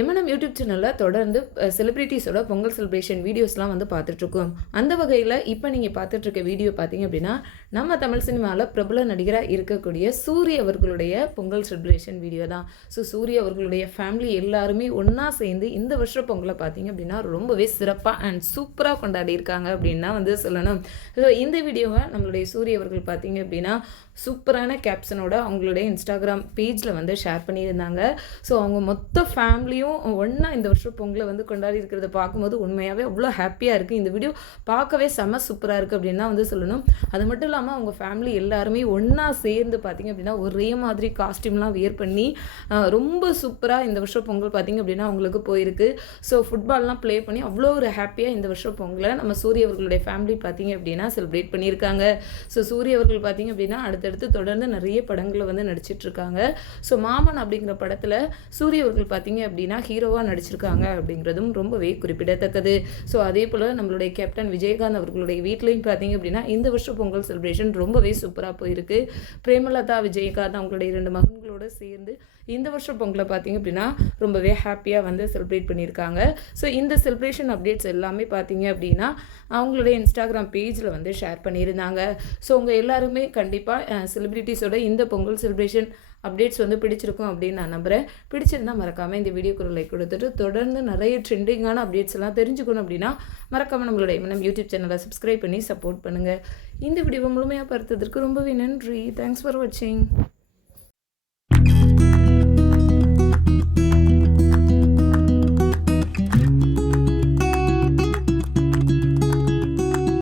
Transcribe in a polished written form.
M&M YouTube சேனலில் தொடர்ந்து செலிப்ரிட்டிஸோட Pongal celebration வீடியோஸ்லாம் வந்து பார்த்துட்ருக்கோம். அந்த வகையில் இப்போ நீங்கள் பார்த்துட்ருக்க வீடியோ பார்த்தீங்க அப்படின்னா, நம்ம தமிழ் சினிமாவில் பிரபல நடிகராக இருக்கக்கூடிய சூரிய அவர்களுடைய பொங்கல் செலிப்ரேஷன் வீடியோ தான். ஸோ சூரிய அவர்களுடைய ஃபேமிலி எல்லாருமே ஒன்றா சேர்ந்து இந்த வருஷ பொங்கலை பார்த்தீங்க அப்படின்னா ரொம்பவே சிறப்பாக அண்ட் சூப்பராக கொண்டாடி இருக்காங்க அப்படின்னு தான் வந்து சொல்லணும். ஸோ இந்த வீடியோவை நம்மளுடைய சூரிய அவர்கள் பார்த்தீங்க அப்படின்னா சூப்பரான கேப்ஷனோட அவங்களுடைய இன்ஸ்டாகிராம் பேஜில் வந்து ஷேர் பண்ணியிருந்தாங்க. ஸோ அவங்க மொத்த ஃபேமிலியும் ஒன்றா இந்த வருஷம் பொங்கலை வந்து கொண்டாடி இருக்கிறத பார்க்கும்போது உண்மையாகவே அவ்வளோ ஹாப்பியாக இருக்குது. இந்த வீடியோ பார்க்கவே செம்ம சூப்பராக இருக்குது அப்படின்னு தான் வந்து சொல்லணும். அது மட்டும் இல்லாமல் அவங்க ஃபேமிலி எல்லாருமே ஒன்றா சேர்ந்து பார்த்திங்க அப்படின்னா ஒரே மாதிரி காஸ்டியூம்லாம் வியர் பண்ணி ரொம்ப சூப்பராக இந்த வருஷம் பொங்கல் பார்த்திங்க அப்படின்னா அவங்களுக்கு போயிருக்கு. ஸோ ஃபுட்பால்லாம் ப்ளே பண்ணி அவ்வளோ ஒரு ஹாப்பியாக இந்த வருஷம் பொங்கலை நம்ம சூரிய அவர்களுடைய ஃபேமிலி பார்த்திங்க அப்படின்னா செலிப்ரேட் பண்ணியிருக்காங்க. ஸோ சூரிய அவர்கள் பார்த்திங்க அப்படின்னா அடுத்தடுத்து தொடர்ந்து நிறைய படங்களை வந்து நடிச்சிட்ருக்காங்க. ஸோ மாமன் அப்படிங்கிற படத்தில் சூரிய அவர்கள் பார்த்திங்க அப்படின்னா ஹீரோவாக நடிச்சிருக்காங்க அப்படிங்கிறதும் ரொம்பவே குறிப்பிடத்தக்கது. ஸோ அதே போல் நம்மளுடைய கேப்டன் விஜயகாந்த் அவர்களுடைய வீட்லையும் பார்த்திங்க அப்படின்னா இந்த வருஷம் பொங்கல் செலிப்ரேஷன் ரொம்பவே சூப்பராக போயிருக்கு. பிரேமலதா விஜயகாந்த் அவங்களுடைய 2 மகன்களோடு சேர்ந்து இந்த வருஷம் பொங்கலை பார்த்திங்க அப்படின்னா ரொம்பவே ஹாப்பியாக வந்து செலிப்ரேட் பண்ணியிருக்காங்க. ஸோ இந்த செலிப்ரேஷன் அப்டேட்ஸ் எல்லாமே பார்த்திங்க அப்படின்னா அவங்களுடைய இன்ஸ்டாகிராம் பேஜில் வந்து ஷேர் பண்ணியிருந்தாங்க. ஸோ உங்கள் எல்லாருமே கண்டிப்பாக செலிப்ரிட்டிஸோட இந்த பொங்கல் செலிப்ரேஷன் அப்டேட்ஸ் வந்து பிடிச்சிருக்கும் அப்படின்னு நான் நம்புகிறேன். பிடிச்சிருந்தால் மறக்காமல் இந்த வீடியோக்கு ஒரு லைக் கொடுத்துட்டு தொடர்ந்து நிறைய ட்ரெண்டிங்கான அப்டேட்ஸ் எல்லாம் தெரிஞ்சுக்கணும் அப்படின்னா மறக்காமல் நம்மளுடைய எம்என்எம் யூடியூப் சேனலை சப்ஸ்கிரைப் பண்ணி சப்போர்ட் பண்ணுங்கள். இந்த வீடியோவை முழுமையாக பார்த்ததற்கு ரொம்பவே நன்றி. தேங்க்ஸ் ஃபார் வாட்சிங்.